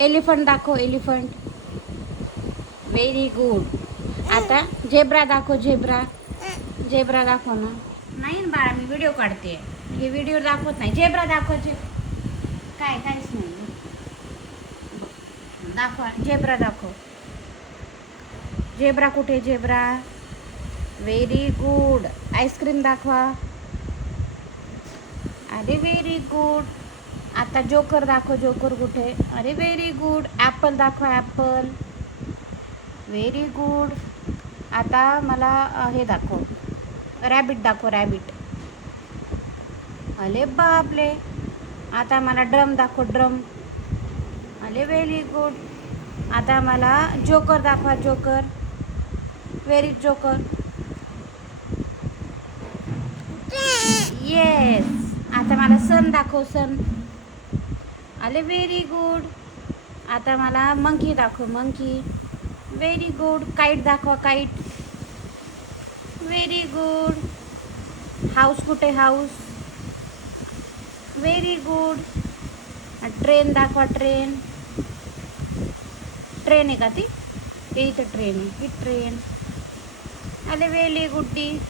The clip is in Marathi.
एलिफंट दाखव, एलिफंट. Very good. आता झेब्रा दाखव, झेब्रा. झेब्रा दाखव ना. नाही ना बाळा, मी व्हिडिओ काढते. हे व्हिडिओ दाखवत नाही. झेब्रा दाखव. काय काहीच नाही दाखव. झेब्रा दाखव. झेब्रा कुठे? झेब्रा. Very good. आईस्क्रीम दाखवा. अरे व्हेरी गुड. आता जोकर दाखव. जोकर कुठे? अरे व्हेरी गुड. ॲपल दाखवा. ॲपल. Very good. आता मला हे दाखव. रॅबिट दाखव. रॅबिट. अरे बापले. आता मला ड्रम दाखव. ड्रम. अरे व्हेरी गुड. आता मला जोकर दाखवा. जोकर. Very joker. येस. आता मला सन दाखव. सन. अरे व्हेरी गुड. आता मला मंकी दाखव. मंकी. Very good. काईट दाखवा. काईट. Very good. हाऊस कुठे? हाऊस. Very good. ट्रेन दाखवा. ट्रेन. ट्रेन आहे का ती? ते इथं ट्रेन आहे. ही ट्रेन. अरे व्हेरी गुड.